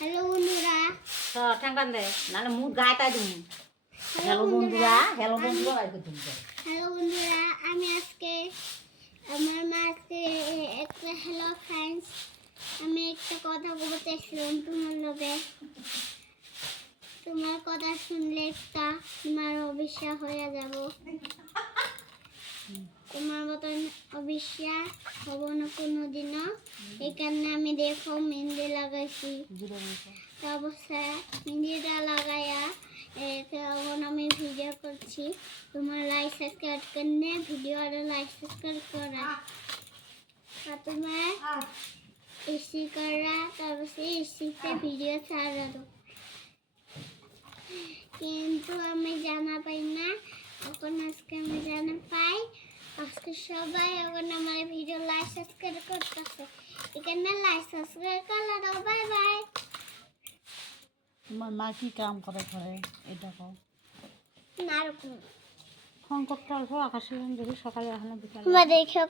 Hello বন্ধুরা। দে নাহলে মুখ তুমি হ্যালো বন্ধুরা হ্যালো বন্ধুরা আর তুমি হ্যালো বন্ধুরা আমি আজকে আমার মা আজকে একটা হ্যালো ফ্রেন্ডস আমি একটা কথা বলতে চাইছিলাম তোমার লগে। তোমার কথা শুনলে একটা তোমার অবিশ্বাস হয়ে যাব। মতন অবিশ্বাস হব না কোনো দিনও এই কারণে আমি দেখো মেহেন্দি লাগাইছি। তো অবস্থায় মেহেন্দিটা লাগাইয়া এখন আমি ভিডিও করছি। তোমার লাইক সাবস্ক্রাইব করলে ভিডিও আর লাইক সাবস্ক্রাইব করা। তোমার এসি করা তারপর এসিতে ভিডিও ছাড়া। কিন্তু আমি জানা পাই না, এখন আজকে আমি জানা পাই আজকে সবাই এখন আমার ভিডিও লাইক সাবস্ক্রাইব করতেছে। এখানে লাইক সাবস্ক্রাইব করলে দাও বাই বাই তোমার মা কি কাম করে ঘরে? এটা কো না রকম ফোন করতে অল্প আকাশে দেখি সকালে এখনও বিকালে। দেখো